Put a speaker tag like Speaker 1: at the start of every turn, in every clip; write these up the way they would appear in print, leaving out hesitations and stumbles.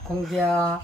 Speaker 1: 공기야,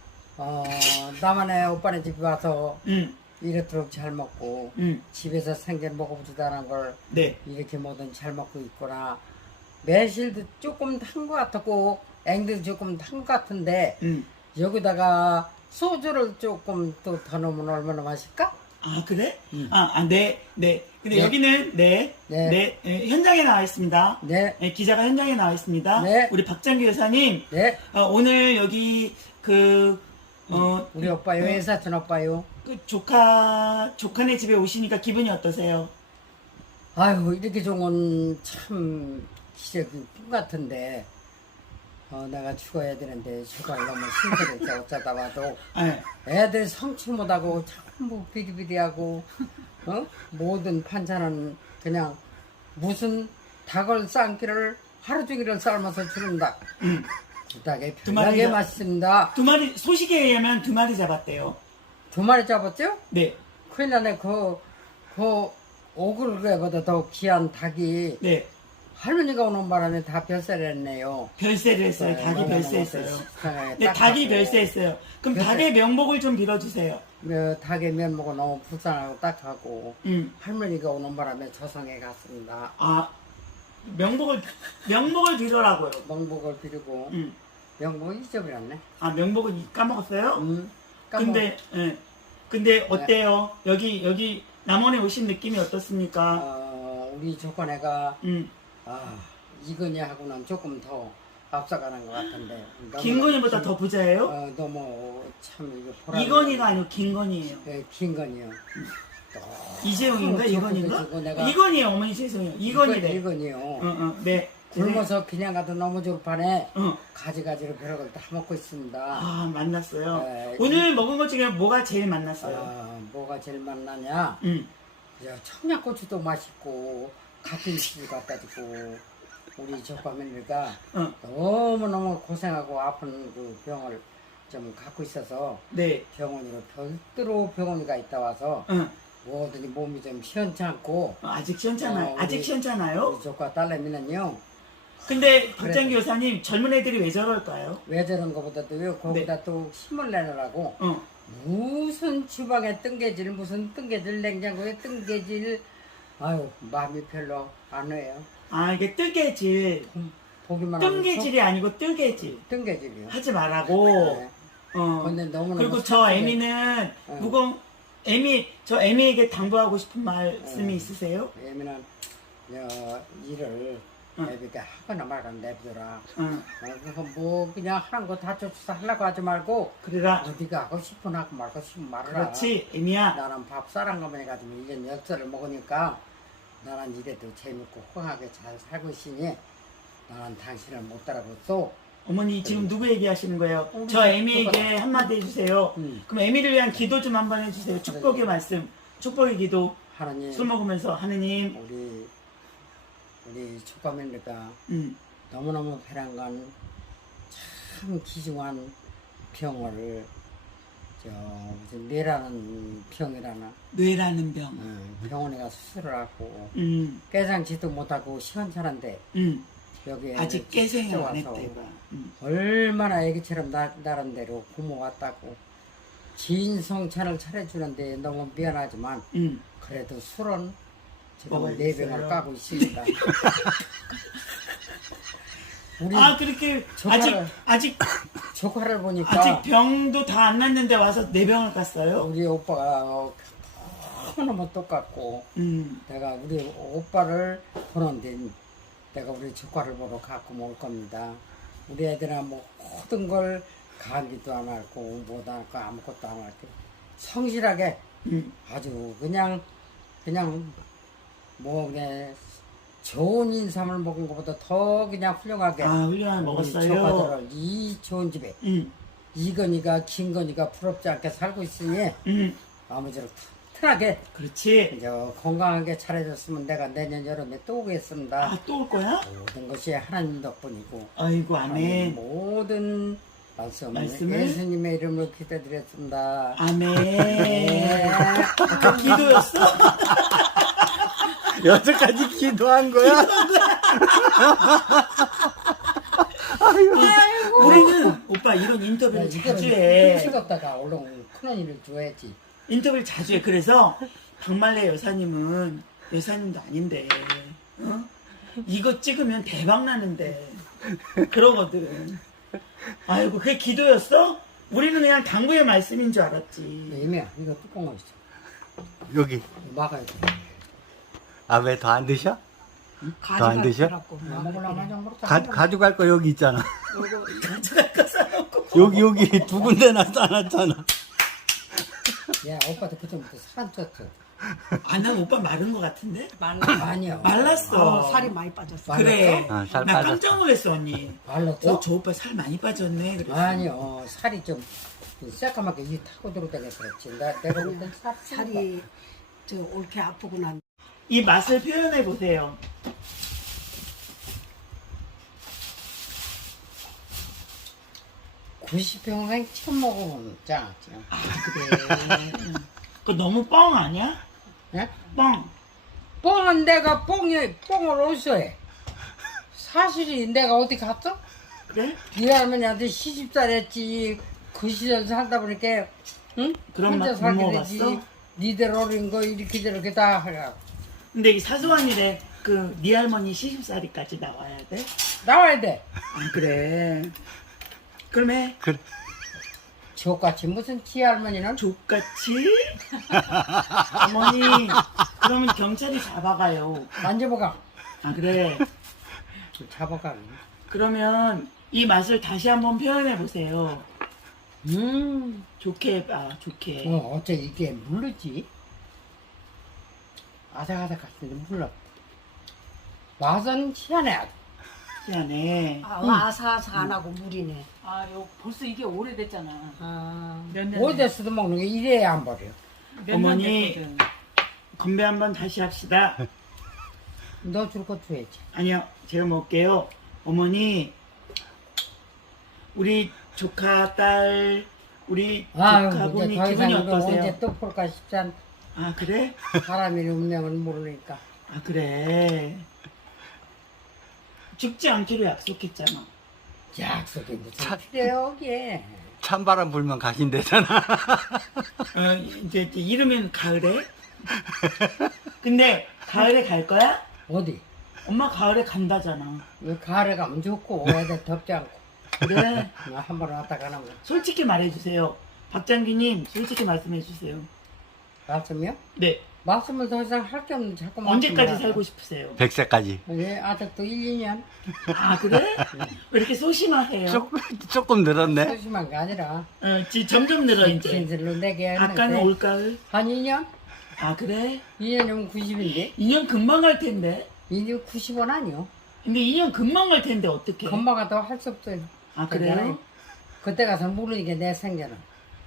Speaker 1: 나만의 오빠네 집에 와서
Speaker 2: 음,
Speaker 1: 이렇도록 잘 먹고, 집에서 생전 먹어보지도 않은 걸
Speaker 2: 네.
Speaker 1: 이렇게 뭐든 잘 먹고 있구나. 매실도 조금 탄 것 같았고, 앵도 조금 탄 것 같은데, 여기다가 소주를 조금 또 더 넣으면 얼마나 맛있을까?
Speaker 2: 아, 그래? 네, 네. 근데
Speaker 1: 네.
Speaker 2: 여기는,
Speaker 1: 네.
Speaker 2: 현장에 나와 있습니다.
Speaker 1: 네.
Speaker 2: 기자가 현장에 나와 있습니다.
Speaker 1: 네.
Speaker 2: 우리 박장규 여사님,
Speaker 1: 네.
Speaker 2: 오늘 여기,
Speaker 1: 우리 오빠요, 외사촌 오빠요.
Speaker 2: 조카네 집에 오시니까 기분이 어떠세요?
Speaker 1: 아유, 이렇게 좋은 건 참 기적인 꿈 같은데, 내가 죽어야 되는데, 죽어야 너무 힘들었어. 어쩌다 와도.
Speaker 2: 네.
Speaker 1: 애들 성취 못하고, 전부 비리비리하고, 모든 반찬은 그냥 무슨 닭을 삶기를 하루 종일을 삶아서 주는다. 닭에
Speaker 2: 두 마리
Speaker 1: 편하게 맛있습니다.
Speaker 2: 소식에 의하면 2마리 잡았대요.
Speaker 1: 2마리 잡았죠?
Speaker 2: 네.
Speaker 1: 큰일 나네. 오글거보다 더 귀한 닭이
Speaker 2: 네.
Speaker 1: 할머니가 오는 바람에 다 별세를 했네요.
Speaker 2: 별세를 했어요.
Speaker 1: 네,
Speaker 2: 닭이
Speaker 1: 너무
Speaker 2: 별세했어요.
Speaker 1: 식상하게
Speaker 2: 네,
Speaker 1: 딱
Speaker 2: 닭이
Speaker 1: 하고.
Speaker 2: 별세했어요. 그럼
Speaker 1: 별세.
Speaker 2: 닭의 명복을 좀 빌어주세요.
Speaker 1: 닭의 면목은 너무 불쌍하고 딱하고
Speaker 2: 음.
Speaker 1: 할머니가 오는 바람에 저성에 갔습니다.
Speaker 2: 아, 명복을 빌어라고요.
Speaker 1: 명복을 빌고 명복 잊어버렸네.
Speaker 2: 아, 명복은 까먹었어요?
Speaker 1: 까먹-
Speaker 2: 근데 어때요? 여기 남원에 오신 느낌이 어떻습니까?
Speaker 1: 우리 조카네가
Speaker 2: 음.
Speaker 1: 이건희하고는 조금 더 앞서가는 것 같은데.
Speaker 2: 김건희보다 더 부자예요?
Speaker 1: 너무 참 이거 보람.
Speaker 2: 이건희가 아니고 김건희예요.
Speaker 1: 네, 김건희요.
Speaker 2: 이재용인가
Speaker 1: 저것도
Speaker 2: 이건희인가?
Speaker 1: 주고 내가-
Speaker 2: 이건희예요. 어머니 죄송해요. 이건희래.
Speaker 1: 이건희요.
Speaker 2: 네.
Speaker 1: 굶어서 그냥 가도 너무 졸판에
Speaker 2: 응.
Speaker 1: 가지가지로 벼락을 다 먹고 있습니다.
Speaker 2: 아, 만났어요.
Speaker 1: 네,
Speaker 2: 오늘 먹은 것 중에 뭐가 제일 만났어요?
Speaker 1: 뭐가 제일 맛나냐? 청양고추도 맛있고 같은 치즈 갖다 주고 우리 조카며느리가
Speaker 2: 응.
Speaker 1: 너무너무 고생하고 아픈 그 병을 좀 갖고 있어서
Speaker 2: 네.
Speaker 1: 병원으로 별도로 병원에 있다 와서
Speaker 2: 응.
Speaker 1: 뭐든지 몸이 좀 시원찮고
Speaker 2: 아직 시원찮아요.
Speaker 1: 우리-
Speaker 2: 아직 시원찮아요?
Speaker 1: 우리 조카 딸내미는요
Speaker 2: 근데 박장기 여사님 젊은 애들이 왜 저럴까요?
Speaker 1: 왜 저런 거보다도요 거기다 또 힘을 내느라고
Speaker 2: 어.
Speaker 1: 무슨 주방에 뜬개질 무슨 뜬개질 냉장고에 뜬개질 아유 마음이 별로 안 해요.
Speaker 2: 아, 이게 뜨개질.
Speaker 1: 보기만 하면
Speaker 2: 뜬개질이 아니고 뜨개질.
Speaker 1: 뜬개질이요.
Speaker 2: 하지 말라고.
Speaker 1: 네.
Speaker 2: 어.
Speaker 1: 근데 너무너무
Speaker 2: 그리고 저
Speaker 1: 착하게-
Speaker 2: 애미는
Speaker 1: 네.
Speaker 2: 저 애미에게 당부하고 싶은 말씀이
Speaker 1: 네.
Speaker 2: 있으세요?
Speaker 1: 얘는 일을 애비가 하거나 말거나 내버려라. 그거 뭐 그냥 하는 거 다 쫓아서 하려고 하지 말고
Speaker 2: 그래라.
Speaker 1: 어디가 하고 싶으면 하고 말고 싶으면 말아라.
Speaker 2: 그렇지, 애미야.
Speaker 1: 나는 밥 사랑 거면 가지고 1년 역사를 먹으니까 나는 이래도 재밌고 호하게 잘 살고 있으니 나는 당신을 못 따라붙어.
Speaker 2: 어머니 지금 누구 얘기하시는 거예요?
Speaker 1: 우리
Speaker 2: 저 애미에게
Speaker 1: 조카.
Speaker 2: 한마디 해주세요. 그럼 애미를 위한 기도 좀 한번 해주세요. 축복의 말씀, 축복의 기도.
Speaker 1: 하나님
Speaker 2: 술 먹으면서 하느님.
Speaker 1: 우리 조카며느리가
Speaker 2: 음.
Speaker 1: 너무너무 배란간 참 귀중한 병을 무슨 뇌라는 병이라나
Speaker 2: 뇌라는 병.
Speaker 1: 병원에 가서 수술을 하고 깨장지도 못하고 시원찮은데 여기에
Speaker 2: 아직 깨생을 안
Speaker 1: 와서
Speaker 2: 했대요.
Speaker 1: 얼마나 애기처럼 나름대로 고모 왔다고 진성찬을 차려주는데 너무 미안하지만 그래도 술은 지금
Speaker 2: 먹어야겠어요.
Speaker 1: 4병을 까고 있습니다. 우리
Speaker 2: 아, 그렇게 아직
Speaker 1: 조카를 보니까
Speaker 2: 병도 다 안 났는데 와서 4병을 깠어요?
Speaker 1: 우리 오빠가 너무너무 똑같고 내가 우리 오빠를 보는데 내가 우리 조카를 보러 갖고 올 겁니다. 우리 애들은 뭐 모든 걸 가기도 안 하고 못 하고 아무것도 안 하고 성실하게 아주 그냥 뭐 그냥 좋은 인삼을 먹은 것보다 더 그냥 훌륭하게
Speaker 2: 훌륭하게
Speaker 1: 우리
Speaker 2: 먹었어요.
Speaker 1: 조카들을 이 좋은 집에 이건희가 김건희가 부럽지 않게 살고 있으니 아무쪼록 튼튼하게
Speaker 2: 그렇지.
Speaker 1: 이제 건강하게 차려줬으면 내가 내년 여름에 또 오겠습니다.
Speaker 2: 아, 또 올 거야?
Speaker 1: 모든 것이 하나님 덕분이고
Speaker 2: 아이고, 아멘.
Speaker 1: 모든 말씀을
Speaker 2: 말씀을?
Speaker 1: 예수님의 이름으로 기도드렸습니다.
Speaker 2: 아멘. 아까 기도였어?
Speaker 3: 여태까지 기도한 거야?
Speaker 2: 우리는 오빠 이런 인터뷰를 자주
Speaker 1: 이거는
Speaker 2: 해.
Speaker 1: 식었다가 얼른 큰언니를 줘야지.
Speaker 2: 인터뷰를 자주 해. 그래서 박말래 여사님은 여사님도 아닌데 어? 이거 찍으면 대박 나는데 그러거든. 아이고 그게 기도였어? 우리는 그냥 당구의 말씀인 줄 알았지.
Speaker 1: 애매야. 이거 뚜껑 있어.
Speaker 3: 여기.
Speaker 1: 막아야 돼.
Speaker 3: 아, 왜 더 안 드셔? 더 안 드셔?
Speaker 1: 나 먹으려면 좀 그렇다.
Speaker 3: 가져갈 거 여기 있잖아.
Speaker 2: 가져갈 거 사놓고
Speaker 3: 여기 두 군데나 싸놨잖아.
Speaker 1: 야, 오빠도 그때부터 살 쪘어.
Speaker 2: 난 오빠 마른 거 같은데?
Speaker 1: 아니요.
Speaker 2: 말랐어.
Speaker 4: 살이 많이 빠졌어.
Speaker 2: 그래.
Speaker 3: 아, 살
Speaker 2: 나
Speaker 3: 빠졌어.
Speaker 2: 깜짝 놀랐어 언니.
Speaker 1: 말랐어?
Speaker 2: 저 오빠 살 많이 빠졌네. 그랬어.
Speaker 1: 아니요. 살이 좀 새까맣게 이 타고 들어다녀서 그렇지. 내가 볼 땐
Speaker 4: 살이 저 옳게 아프고 난
Speaker 2: 이 맛을 표현해 보세요.
Speaker 1: 구 90평생 처음 먹어본 짜.
Speaker 2: 아 그래. 그거 너무 뻥 아니야?
Speaker 1: 예?
Speaker 2: 뻥.
Speaker 1: 뻥은 내가 뻥을 어디서 해? 사실이 내가 어디 갔어?
Speaker 2: 그래?
Speaker 1: 네 할머니한테 시집살 했지. 그 시절 살다 보니까 응?
Speaker 2: 그런
Speaker 1: 혼자
Speaker 2: 맛
Speaker 1: 살게
Speaker 2: 못
Speaker 1: 되지.
Speaker 2: 먹어봤어?
Speaker 1: 니들 어린 거 이렇게 저렇게 다 하라.
Speaker 2: 근데 이 사소한 일에 그 네 할머니 시집살이까지 나와야 돼?
Speaker 1: 나와야 돼.
Speaker 2: 아 그래. 그러면
Speaker 3: 그래.
Speaker 1: 저같이 무슨 지 할머니는
Speaker 2: 족같이 어머니 그러면 경찰이 잡아가요.
Speaker 1: 만져보가.
Speaker 2: 아 그래.
Speaker 1: 잡아가.
Speaker 2: 그러면 이 맛을 다시 한번 표현해 보세요.
Speaker 1: 음.
Speaker 2: 좋게 해봐. 좋게.
Speaker 1: 어째 이게 물르지? 아삭아삭하는데 물러. 맛은 희한해.
Speaker 2: 미안해.
Speaker 4: 아사아사 안 하고 물이네.
Speaker 5: 아, 요 벌써 이게 오래됐잖아. 몇 년
Speaker 1: 오래됐어도 먹는 게 이래야 안 버려.
Speaker 5: 몇년
Speaker 2: 어머니.
Speaker 5: 됐거든.
Speaker 2: 건배 한번 다시 합시다.
Speaker 1: 너 줄 거 줘야지.
Speaker 2: 아니요, 제가 먹을게요. 어머니, 우리 조카 딸, 우리
Speaker 1: 아유,
Speaker 2: 조카
Speaker 1: 이제
Speaker 2: 분이
Speaker 1: 더 이상
Speaker 2: 기분이
Speaker 1: 이거
Speaker 2: 어떠세요?
Speaker 1: 언제 또 볼까 싶지 않.
Speaker 2: 아 그래?
Speaker 1: 사람의 운명은 모르니까.
Speaker 2: 아 그래. 죽지 않기로 약속했잖아.
Speaker 1: 약속이 무슨 필요해 여기에.
Speaker 3: 찬바람 불면 가신대잖아.
Speaker 2: 이제 이러면 가을에? 근데 가을에 갈 거야?
Speaker 1: 어디?
Speaker 2: 엄마 가을에 간다잖아.
Speaker 1: 왜 가을에 가면 좋고 애들 덥지 않고.
Speaker 2: 그래.
Speaker 1: 한 번 왔다 가는 거.
Speaker 2: 솔직히 말해주세요. 박장기님 솔직히 말씀해주세요.
Speaker 1: 말씀이요?
Speaker 2: 네.
Speaker 1: 말씀을 더 이상 할 게 없는데 자꾸
Speaker 2: 언제까지
Speaker 1: 말씀을
Speaker 2: 살고 싶으세요?
Speaker 3: 100세까지.
Speaker 1: 예, 아직도 1, 2년
Speaker 2: 아 그래? 왜 이렇게 소심하세요?
Speaker 3: 조금 늘었네.
Speaker 1: 소심한 게 아니라
Speaker 2: 점점 늘어 이제.
Speaker 1: 진실로 내게
Speaker 2: 아까는 올가을.
Speaker 1: 한 2년?
Speaker 2: 아 그래?
Speaker 1: 2년이면 90인데
Speaker 2: 2년 금방 갈 텐데.
Speaker 1: 이제 90원 아니요.
Speaker 2: 근데 2년 금방 갈 텐데 어떡해?
Speaker 1: 건마가 더 할 수 없어요.
Speaker 2: 아 그래?
Speaker 1: 그잖아요. 그때 가서 모르니까 내 생겨는.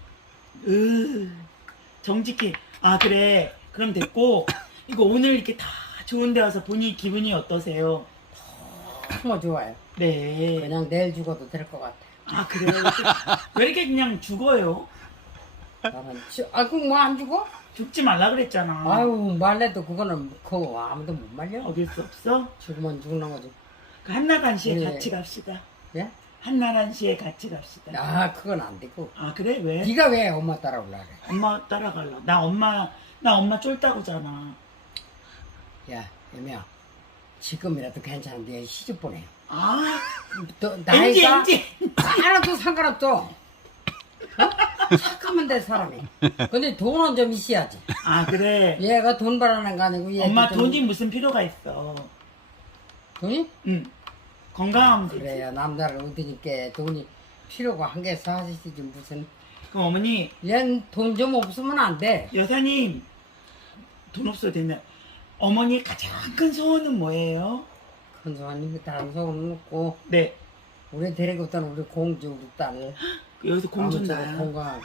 Speaker 2: 정직히. 아 그래. 그럼 됐고 이거 오늘 이렇게 다 좋은 데 와서 보니 기분이 어떠세요?
Speaker 1: 너무 좋아요.
Speaker 2: 네.
Speaker 1: 그냥 내일 죽어도 될 것 같아.
Speaker 2: 아 그래. 왜 이렇게 그냥 죽어요?
Speaker 1: 나는 그럼 뭐 안 죽어?
Speaker 2: 죽지 말라 그랬잖아.
Speaker 1: 아유 말래도 그거는 그거 아무도 못 말려.
Speaker 2: 어길 수 없어?
Speaker 1: 죽으면 죽는 거지.
Speaker 2: 그 한나간 시에
Speaker 1: 네.
Speaker 2: 같이 갑시다.
Speaker 1: 예?
Speaker 2: 한나간 시에 같이 갑시다.
Speaker 1: 아 그건 안 되고.
Speaker 2: 아 그래? 왜?
Speaker 1: 네가 왜 엄마 따라올라 그래?
Speaker 2: 엄마 따라갈라. 나 엄마 쫄다고잖아.
Speaker 1: 야 애미야 지금이라도 괜찮은데 시집 보내.
Speaker 2: 아,
Speaker 1: 나이가
Speaker 2: 엔지.
Speaker 1: 하나도 상관없어. 어? 착하면 돼 사람이. 근데 돈은 좀 있어야지.
Speaker 2: 아 그래.
Speaker 1: 얘가 돈 벌어낸 거 아니고 얘
Speaker 2: 엄마
Speaker 1: 좀-
Speaker 2: 돈이 무슨 필요가 있어?
Speaker 1: 돈이?
Speaker 2: 응. 건강하면 되지.
Speaker 1: 그래야 남자를 얻으니까 돈이 필요가 한 개 사시지 무슨.
Speaker 2: 그럼 어머니,
Speaker 1: 얘는 돈 좀 없으면 안 돼.
Speaker 2: 여사님 돈 없어도 되면 어머니의 가장 큰 소원은 뭐예요?
Speaker 1: 큰 소원이 다른 소원은 없고
Speaker 2: 네.
Speaker 1: 우리 데리고 있던 우리 공주 우리 딸
Speaker 2: 여기서 공주
Speaker 1: 아무쪼록
Speaker 2: 나야.
Speaker 1: 건강하고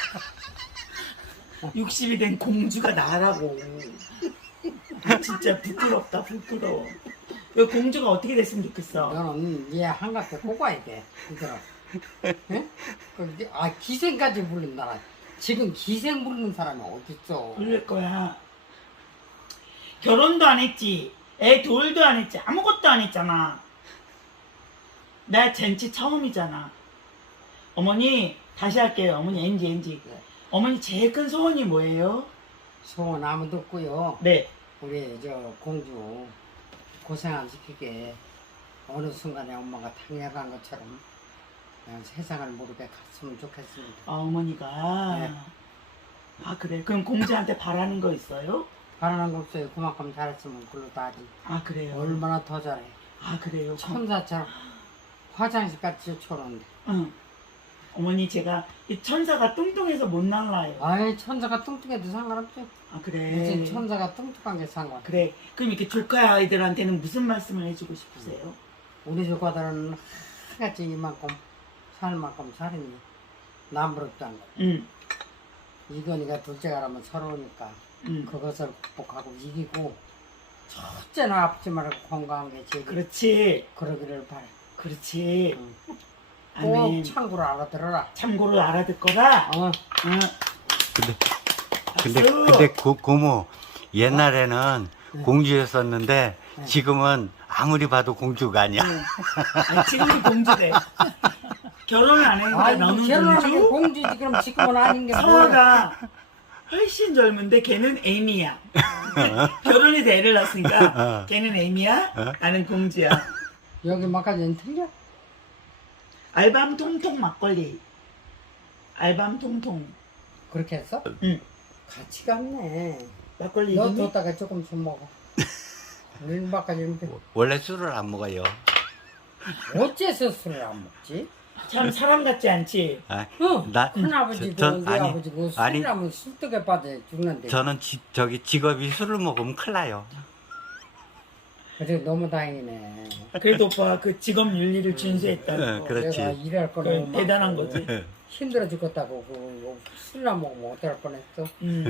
Speaker 2: 60이 된 공주가 나라고. 아, 진짜 부끄럽다 부끄러워. 왜 공주가 어떻게 됐으면 좋겠어?
Speaker 1: 너는 얘 한갑도 꼽아야 돼. 이들아. 응? 기생까지 부른다. 지금 기생 부르는 사람이 어딨어.
Speaker 2: 그럴 거야. 결혼도 안 했지. 애 둘도 안 했지. 아무것도 안 했잖아. 나 젠치 처음이잖아. 어머니 다시 할게요. 어머니 NG.
Speaker 1: 네.
Speaker 2: 어머니 제일 큰 소원이 뭐예요?
Speaker 1: 소원 아무도 없고요.
Speaker 2: 네.
Speaker 1: 우리 저 공주 고생 안 시키게 어느 순간에 엄마가 당해간 것처럼 그냥 세상을 모르게 갔으면 좋겠습니다.
Speaker 2: 아 어머니가.
Speaker 1: 네.
Speaker 2: 아 그래. 그럼 공주한테 바라는 거 있어요?
Speaker 1: 바라는 거 없어요. 그만큼 잘했으면 그걸로 다 하지.
Speaker 2: 아 그래요.
Speaker 1: 얼마나 더 잘해.
Speaker 2: 아 그래요.
Speaker 1: 천사처럼 화장실 같이 초롱데.
Speaker 2: 응. 어머니 제가 이 천사가 뚱뚱해서 못 날라요.
Speaker 1: 아이 천사가 뚱뚱해도 상관없죠.
Speaker 2: 아 그래.
Speaker 1: 무슨 천사가 뚱뚱한 게 상관.
Speaker 2: 그래. 그럼 이렇게 조카 아이들한테는 무슨 말씀을 해주고 싶으세요?
Speaker 1: 우리 조카들은 하나같이 이만큼 살 만큼 살았니. 남부럽지 않고.
Speaker 2: 응.
Speaker 1: 이건이가 둘째가라면 서러우니까
Speaker 2: 응.
Speaker 1: 그것을 극복하고 이기고 첫째는 아프지 말고 건강한 게 제일
Speaker 2: 그렇지.
Speaker 1: 그러기를 바래.
Speaker 2: 그렇지.
Speaker 1: 응.
Speaker 2: 아멘.
Speaker 1: 꼭 참고로 알아들어라.
Speaker 2: 참고로 알아들 거다.
Speaker 1: 어.
Speaker 2: 응.
Speaker 3: 근데
Speaker 2: 박수.
Speaker 3: 고모 옛날에는
Speaker 1: 네.
Speaker 3: 공주였었는데
Speaker 1: 네.
Speaker 3: 지금은 아무리 봐도 공주가 아니야.
Speaker 2: 아, 지금은 공주래. 결혼을 안 했는데
Speaker 1: 아이
Speaker 2: 너는
Speaker 1: 결혼하는 게
Speaker 2: 공주?
Speaker 1: 공주지 그럼 지금은 아닌 게 뭐야.
Speaker 2: 서아가 훨씬 젊은데 걔는 에이미야. 결혼해서 애를 낳았으니까 걔는 에이미야, 나는 공주야.
Speaker 1: 여기 막까지는 틀려?
Speaker 2: 알밤 통통 막걸리. 알밤 통통.
Speaker 1: 그렇게 했어?
Speaker 2: 응.
Speaker 1: 같이 갔네.
Speaker 2: 막걸리
Speaker 1: 너
Speaker 2: 이름이?
Speaker 1: 뒀다가 조금 좀 먹어. 얼마까지는
Speaker 3: 원래 술을 안 먹어요.
Speaker 1: 어째서 술을 안 먹지?
Speaker 2: 참 사람 같지 않지?
Speaker 3: 아,
Speaker 1: 응.
Speaker 3: 나-
Speaker 1: 큰아버지고
Speaker 3: 전-
Speaker 1: 네
Speaker 3: 아니,
Speaker 1: 아버지고
Speaker 3: 아니.
Speaker 1: 술이라면 술떡에 빠져 죽는데.
Speaker 3: 저는 직업이 술을 먹으면 큰일 나요.
Speaker 1: 그래 너무 다행이네.
Speaker 2: 그래도 오빠 그 직업 윤리를 준수했다고.
Speaker 3: 응, 그렇지.
Speaker 1: 내가 일할
Speaker 2: 그
Speaker 1: 거는
Speaker 2: 대단한 거지.
Speaker 1: 힘들어 죽겠다고 술이나 먹으면 어떡할 뻔했어.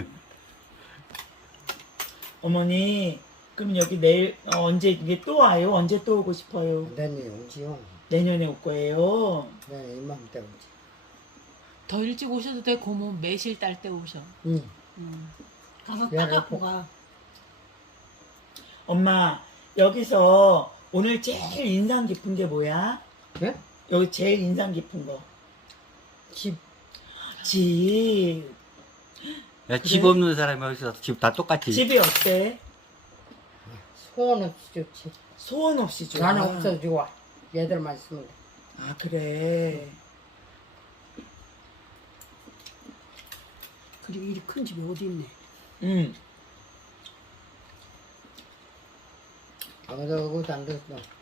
Speaker 2: 어머니, 그럼 여기 내일 언제 이게 또 와요? 언제 또 오고 싶어요?
Speaker 1: 내년에 오지요.
Speaker 2: 내년에 올 거예요.
Speaker 1: 내년 이맘때 오지.
Speaker 5: 더 일찍 오셔도 돼. 고모 매실 딸 때 오셔.
Speaker 1: 응.
Speaker 4: 가서
Speaker 1: 야,
Speaker 4: 따갖고
Speaker 1: 이거.
Speaker 4: 가.
Speaker 2: 엄마, 여기서 오늘 제일 인상 깊은 게 뭐야?
Speaker 1: 예?
Speaker 2: 여기 제일 인상 깊은 거.
Speaker 1: 집
Speaker 2: 집.
Speaker 3: 야, 집 없는 사람이 어디서 집 다 똑같지.
Speaker 2: 집이 어때?
Speaker 1: 소원 없이 좋지.
Speaker 2: 소원 없이 좋아.
Speaker 1: 나는 없어 좋아. 얘들만 있으면 돼.
Speaker 2: 아, 그래.
Speaker 4: 그리고 이리 큰 집이 어디 있네.
Speaker 2: 응.
Speaker 1: 아무도 그것도 안 됐어.